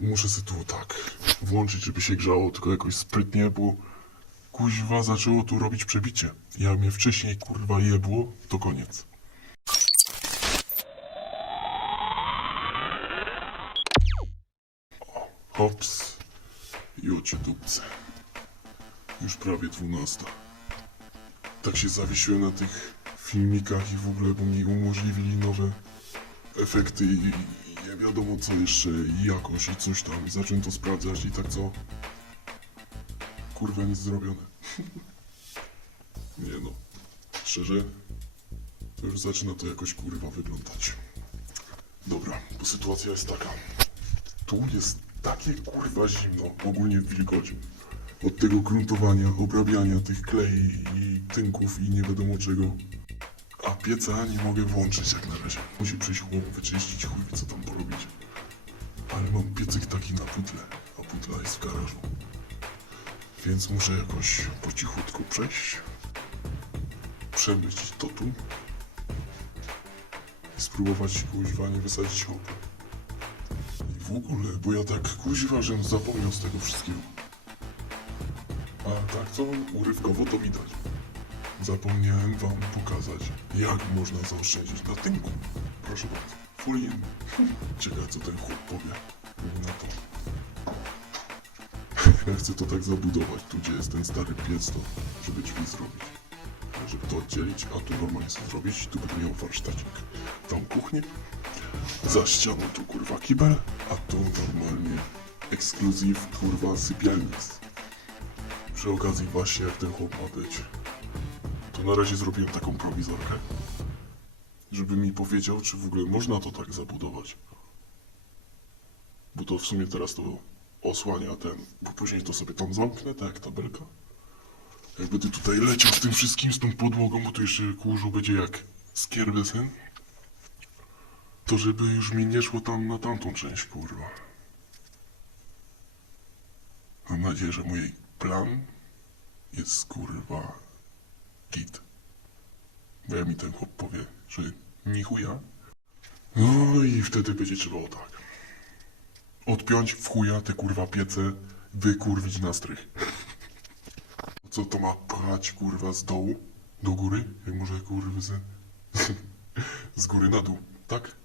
Muszę sobie tu tak włączyć, żeby się grzało, tylko jakoś sprytnie, bo kuźwa zaczęło tu robić przebicie. Jak mnie wcześniej kurwa jebło, to koniec. O, hops. Dupce. Już prawie dwunasta. Tak się zawiesiłem na tych filmikach i w ogóle, bo mi umożliwili nowe efekty i nie wiadomo co jeszcze, i jakość i coś tam. I to sprawdzać i tak co? Kurwa nic zrobione. nie no. Szczerze? To już zaczyna to jakoś kurwa wyglądać. Dobra, bo sytuacja jest taka. Tu jest takie kurwa zimno, ogólnie wilgoć. Od tego gruntowania, obrabiania tych klei i tynków i nie wiadomo czego. A pieca nie mogę włączyć jak na razie. Musi przyjść chłop, wyczyścić, chuj co tam porobić. Ale mam piecyk taki na putle, a putla jest w garażu. Więc muszę jakoś po cichutku przejść. Przemyśleć to tu. I spróbować kuźwa nie wysadzić chłopu. I w ogóle, bo ja tak kuźwa, żem zapomniał z tego wszystkiego. A tak to urywkowo to widać. Zapomniałem wam pokazać, jak można zaoszczędzić na tynku. Proszę bardzo, foliemy. Ciekawe co ten chłop powie na to. Ja chcę to tak zabudować, tu gdzie jest ten stary piec, to żeby drzwi zrobić. Żeby to oddzielić, a tu normalnie sobie zrobić, tu będę miał warsztacik. Tam kuchnię, za ścianą tu kurwa kibel, a tu normalnie ekskluzyw kurwa sypialnic. Przy okazji właśnie jak ten chłop ma być. To na razie zrobiłem taką prowizorkę. Żeby mi powiedział, czy w ogóle można to tak zabudować. Bo to w sumie teraz to osłania ten, bo później to sobie tam zamknę, tak tabelka. Jak będę tutaj leciał z tym wszystkim, z tą podłogą, bo to jeszcze kurzu będzie jak skierbesen. To żeby już mi nie szło tam na tamtą część, kurwa. Mam nadzieję, że mój plan jest kurwa git. Bo ja mi ten chłop powie, że ni. No i wtedy będzie trzeba o tak. Odpiąć w chuja te kurwa piece, wykurwić na strych. Co to ma pchać kurwa z dołu do góry? Jak może kurwa z, z góry na dół, tak?